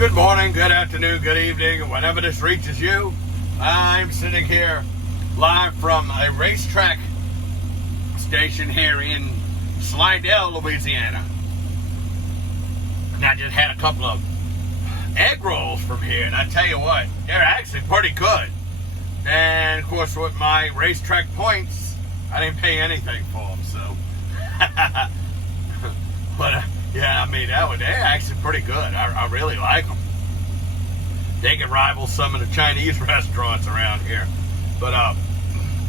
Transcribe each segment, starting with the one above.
Good morning, good afternoon, good evening, whenever this reaches you. I'm sitting here live from a racetrack station here in Slidell, Louisiana. And I just had a couple of egg rolls from here, and I tell you what, they're actually pretty good. And of course, with my racetrack points, I didn't pay anything for them, so. But yeah, I mean, they're actually pretty good. I really like them. They can rival some of the Chinese restaurants around here. But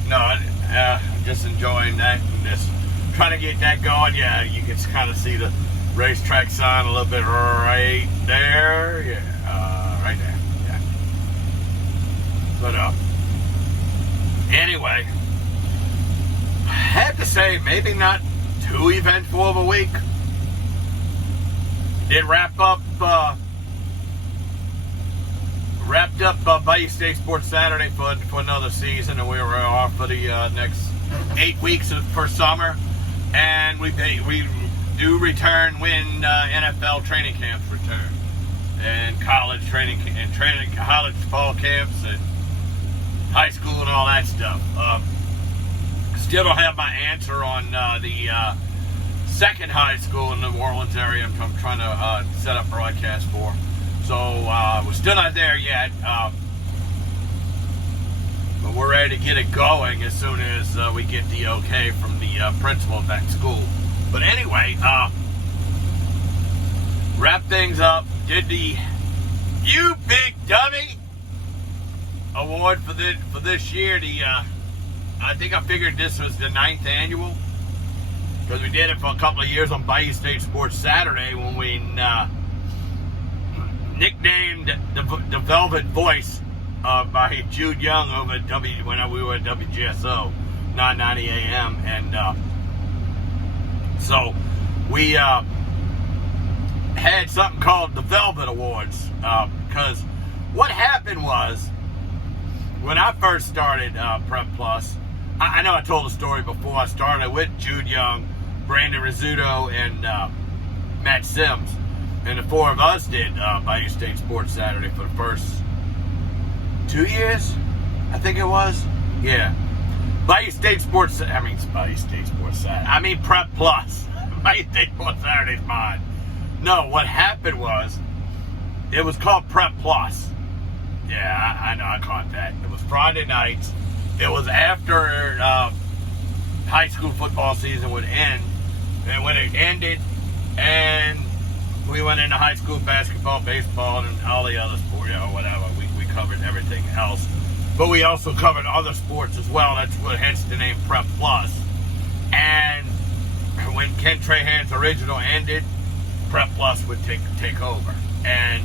no, I'm just enjoying that and just trying to get that going. Yeah, you can kind of see the racetrack sign a little bit right there. Yeah, right there. Yeah. But anyway, I have to say, maybe not too eventful of a week. It wrapped up Bayou State Sports Saturday for another season, and we were off for the next 8 weeks for summer. And we do return when NFL training camps return, and college college fall camps, and high school and all that stuff. Still don't have my answer on the second high school in the New Orleans area I'm trying to set up broadcast for. So we're still not there yet, but we're ready to get it going as soon as we get the okay from the principal back to school. But anyway, wrap things up. Did the You Big Dummy award for this year. I think I figured this was the 9th annual, because we did it for a couple of years on Bayou State Sports Saturday when we nicknamed the Velvet Voice by Jude Young over at when we were at WGSO 990 AM, and so we had something called the Velvet Awards, because what happened was, when I first started Prep Plus, I know I told the story before. I started with Jude Young, Brandon Rizzuto, and Matt Sims. And the four of us did Bayou State Sports Saturday for the first 2 years, I think it was. Yeah. Bayou State Sports Saturday. I mean Prep Plus. Bayou State Sports Saturday is mine. No, what happened was, it was called Prep Plus. Yeah, I know, I caught that. It was Friday nights. It was after high school football season would end. And when it ended, and we went into high school basketball, baseball, and all the other sports, whatever. We covered everything else. But we also covered other sports as well. That's what, hence the name Prep Plus. And when Ken Trahan's original ended, Prep Plus would take over. And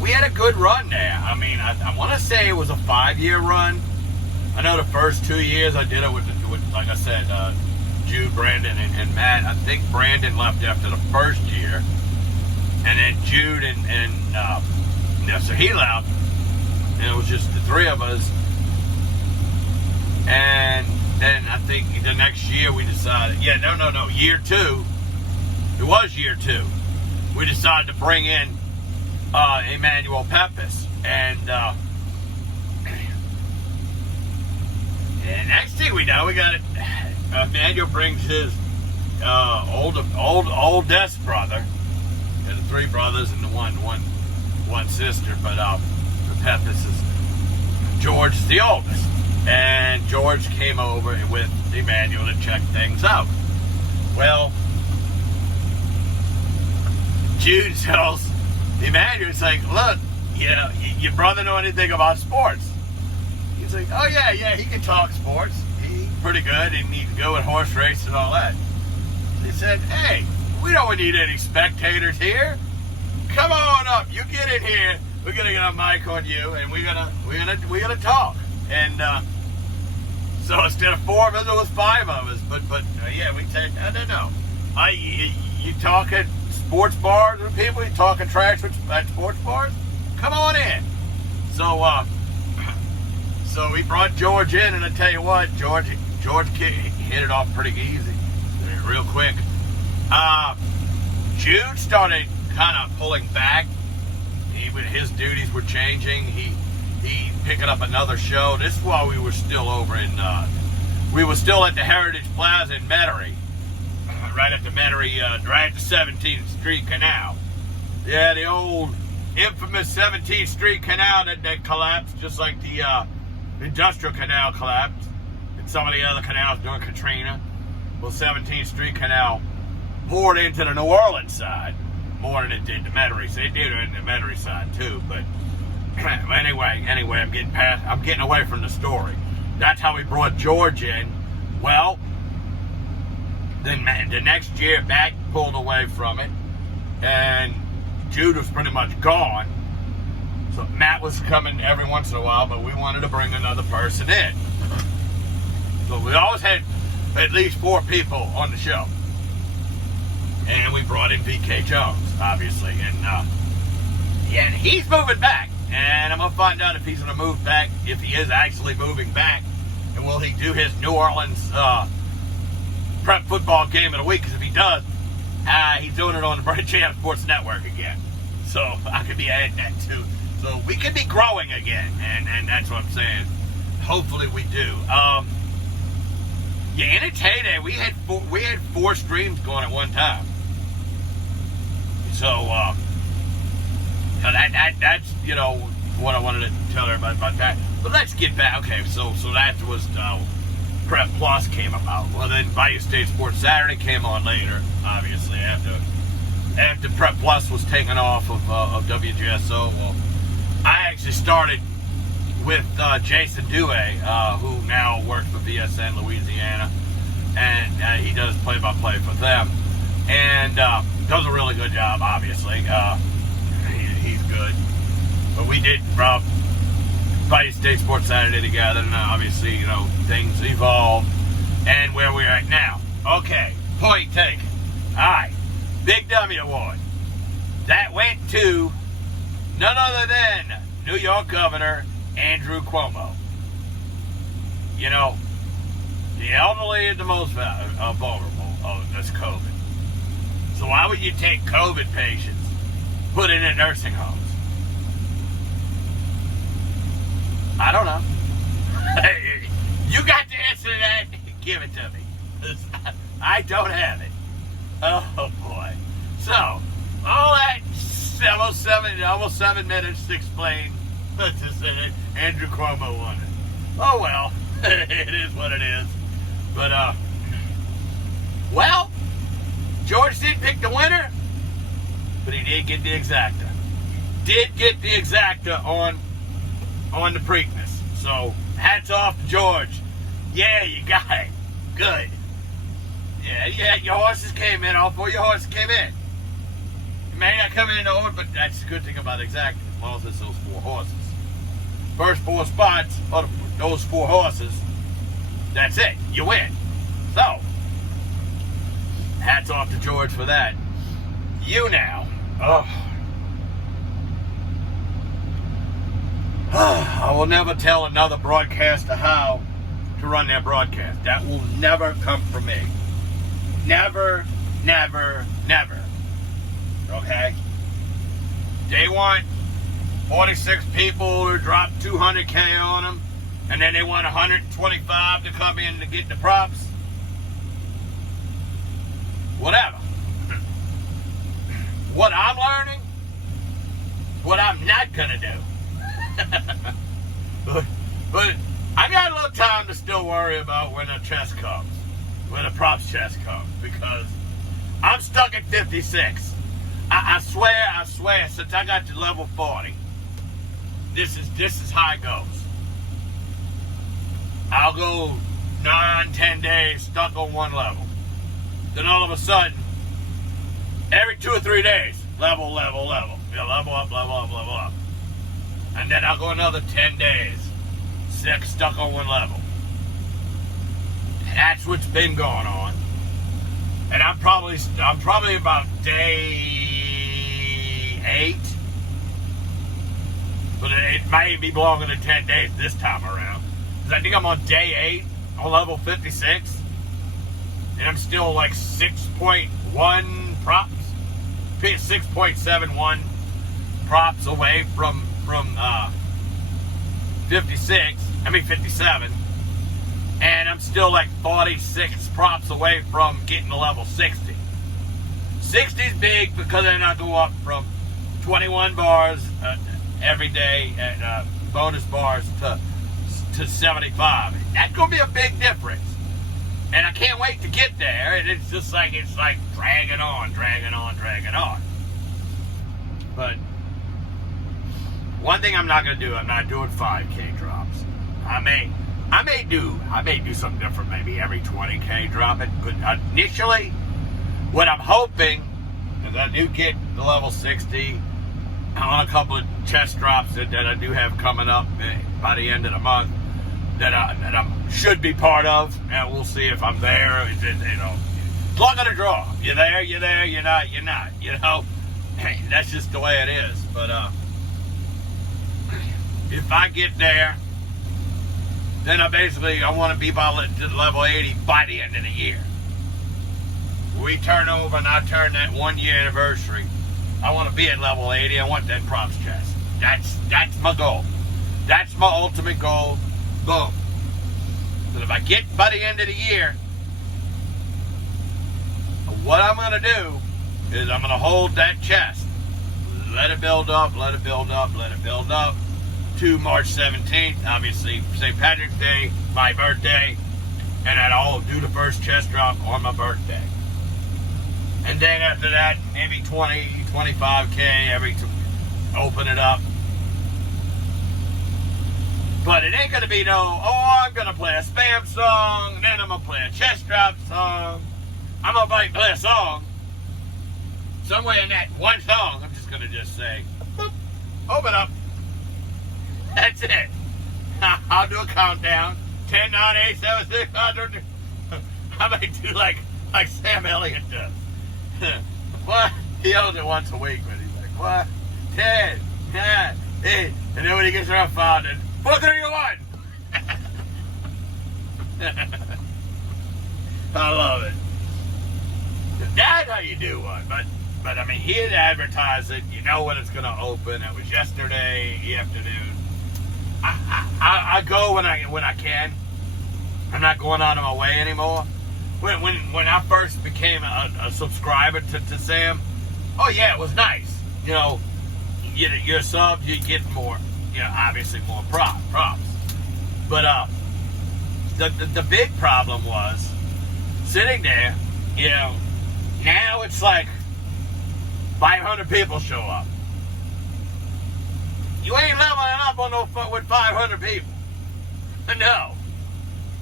we had a good run there. I mean, I want to say it was a 5-year run. I know the first 2 years I did it with like I said, Jude, Brandon, and Matt. I think Brandon left after the first year, and then Jude so he left, and it was just the three of us. And then I think the next year we decided, year 2. It was year 2. We decided to bring in Emmanuel Peppis, and next thing we know, we got it. Emmanuel brings his oldest brother, and the 3 brothers and the one sister, but the Peppis is George is the oldest, and George came over with Emmanuel to check things out. Well, Jude tells Emmanuel, it's like, look, your brother know anything about sports? He's like, oh yeah, he can talk sports. He's pretty good, and he can go with horse race and all that. He said, hey, we don't need any spectators here. Come on up, you get in here. We're gonna get a mic on you, and we're gonna talk. And so instead of 4 of us, it was 5 of us. But yeah, we said, I don't know. You talking sports bars with people? You talking trash at sports bars? Come on in. So we brought George in, and I tell you what, George hit it off pretty easy, real quick. Jude started kind of pulling back. His duties were changing. He picking up another show. This is while we were still over in, we were still at the Heritage Plaza in Metairie, right at the Metairie, right at the 17th Street Canal. Yeah, the old infamous 17th Street Canal that collapsed, just like the Industrial Canal collapsed, and some of the other canals during Katrina. Well, 17th Street Canal poured into the New Orleans side more than it did the Metairie. So it did it in the Metairie side too. But anyway, I'm getting away from the story. That's how we brought George in. Well, then the next year, back pulled away from it, and Jude was pretty much gone. So Matt was coming every once in a while, but we wanted to bring another person in. So we always had at least 4 people on the show. And we brought in VK Jones, obviously. And he's moving back. And I'm going to find out if he's going to move back, if he is actually moving back. And will he do his New Orleans prep football game of the week? Because if he does, he's doing it on the British Champ Sports Network again. So I could be adding that too. So we could be growing again. And that's what I'm saying. Hopefully we do. Yeah, in its heyday, we had 4 streams going at one time. So, that's, what I wanted to tell everybody about that. But let's get back. Okay, so that was Prep Plus came about. Well, then Bayou State Sports Saturday came on later, obviously, after Prep Plus was taken off of WGSO. Well, I actually started with Jason Dewey, who now works for VSN Louisiana, and he does play-by-play for them, and does a really good job, obviously. He's good. But we did Bayou State Sports Saturday together, and obviously, things evolved, and where we're at now. Okay, point taken. All right, Big Dummy Award. That went to none other than New York Governor Andrew Cuomo. The elderly are the most vulnerable of this COVID. So why would you take COVID patients, put in nursing homes? I don't know. You got the answer to that? Give it to me. I don't have it. Oh boy. So, all that almost 7 minutes to explain. Andrew Cuomo won it. Oh well, it is what it is. But George did pick the winner, but he did get the exacta. Did get the exacta on the Preakness. So hats off to George. Yeah, you got it. Good. Yeah, your horses came in. All 4 of your horses came in. You may not come in the order, but that's the good thing about exacta. As long as it's those 4 horses. First 4 spots, those 4 horses, that's it. You win. So, hats off to George for that. You now. I will never tell another broadcaster how to run their broadcast. That will never come from me. Never, never, never. Okay? They want 46 people to drop $200K on them, and then they want 125 to come in to get the props. Whatever. What I'm learning, what I'm not gonna do. but I got a little time to still worry about when the chest comes, when the props chest comes, because I'm stuck at 56. I swear, since I got to level 40, this is how it goes. I'll go 9-10 days stuck on one level. Then all of a sudden, every 2 or 3 days, level. Level up. And then I'll go another 10 days, stuck on one level. That's what's been going on. And I'm probably about day 8. But it may be longer than 10 days this time around. Because I think I'm on day 8 on level 56. And I'm still like 6.1 props. 6.71 props away from 57, and I'm still like 46 props away from getting to level 60. 60 is big because then I go up from 21 bars every day and bonus bars to 75. That's gonna be a big difference, and I can't wait to get there. And it's like dragging on. But one thing I'm not gonna do, I'm not doing 5K drops. I may do something different, maybe every 20K drop it. But initially, what I'm hoping is I do get to level 60 on a couple of chest drops that I do have coming up by the end of the month that I should be part of, and we'll see if I'm there. It's luck of the draw. You're there, you're not. Hey, that's just the way it is. But if I get there, then I want to be by level 80 by the end of the year. We turn over and I turn that 1 year anniversary. I want to be at level 80. I want that props chest. That's my goal. That's my ultimate goal. Boom. So if I get by the end of the year, what I'm going to do is I'm going to hold that chest. Let it build up to March 17th. Obviously, St. Patrick's Day, my birthday. And then I'll do the first chest drop on my birthday. And then after that, maybe 20, 25K open it up. But it ain't going to be I'm going to play a spam song, then I'm going to play a chest drop song. I'm going to play a song. Somewhere in that one song, I'm just going to just say, boop, open up. That's it. I'll do a countdown. 10, 9, 8, 7, 6, 5, 4, I might do like Sam Elliott does. What? He yells it once a week, but he's like, what? 10, 9, 8. And then when he gets around 5, then 4, 3, 2, 1. I love it. That's how you do one. But I mean, he had advertised it. You know when it's going to open. It was yesterday afternoon. I go when I can. I'm not going out of my way anymore. When I first became a subscriber to Sam, oh yeah, it was nice. You're a sub, you get more. Obviously more props. But the big problem was sitting there. Now it's like 500 people show up. You ain't leveling up on with 500 people. No,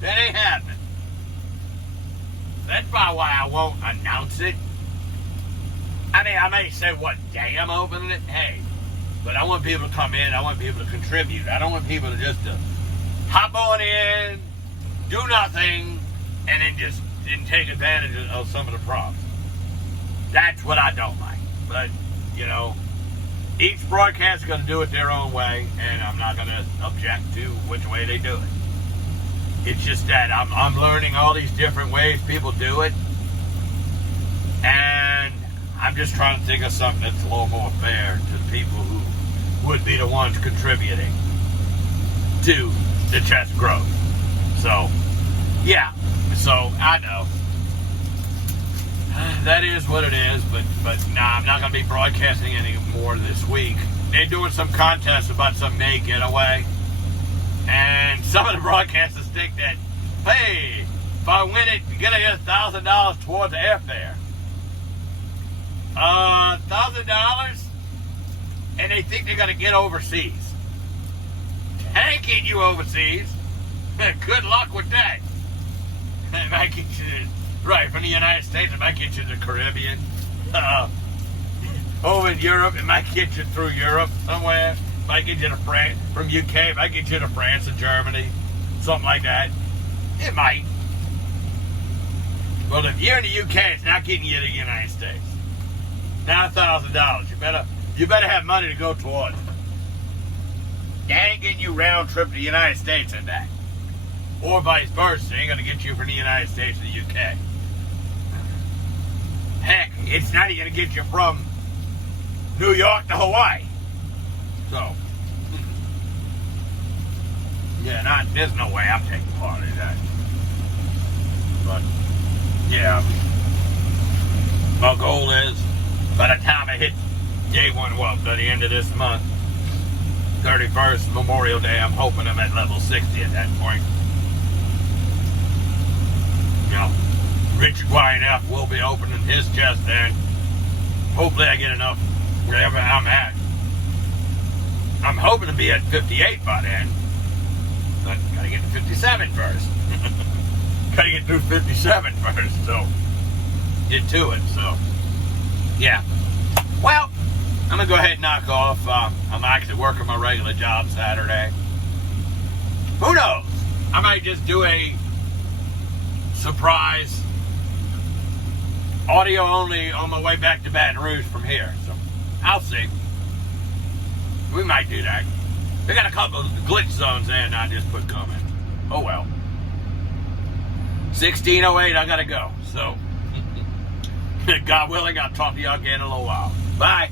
that ain't happening. That's probably why I won't announce it. I mean, I may say what day I'm opening it. Hey, but I want people to come in. I want people to contribute. I don't want people to just hop on in, do nothing, and then just didn't take advantage of some of the props. That's what I don't like. But, each broadcast is going to do it their own way, and I'm not going to object to which way they do it. It's just that I'm learning all these different ways people do it, and I'm just trying to think of something that's a little more fair to the people who would be the ones contributing to the chest growth. So, yeah. So, I know. That is what it is, but I'm not going to be broadcasting anymore this week. They're doing some contest about some May getaway, and some of the broadcasters think that, hey, if I win it, you're going to get $1,000 towards airfare. $1,000? And they think they're going to get overseas. They ain't getting you overseas. Good luck with that. It might get you, right, from the United States, it might get you to the Caribbean. Over in Europe, it might get you through Europe somewhere. It might get you to France, from UK, it might get you to France and Germany. Something like that. It might. Well, if you're in the UK, it's not getting you to the United States. Now $1,000. You better have money to go towards it. They ain't getting you round trip to the United States and back. Or vice versa. They ain't going to get you from the United States to the UK. Heck, it's not even going to get you from New York to Hawaii. So, yeah, there's no way I'm taking part in that. But, yeah, my goal is, by the time I hit day one, well, by the end of this month, 31st, Memorial Day, I'm hoping I'm at level 60 at that point. You know, Richard YNF will be opening his chest then. Hopefully I get enough wherever I'm at. I'm hoping to be at 58 by then. But gotta get to 57 first. Gotta get through 57 first, so get to it. So, yeah. Well, I'm gonna go ahead and knock off. I'm actually working my regular job Saturday. Who knows? I might just do a surprise audio only on my way back to Baton Rouge from here. So I'll see. We might do that. They got a couple of glitch zones there and I just put comments. Oh well. 16:08, I gotta go. So God willing, I'll talk to y'all again in a little while. Bye.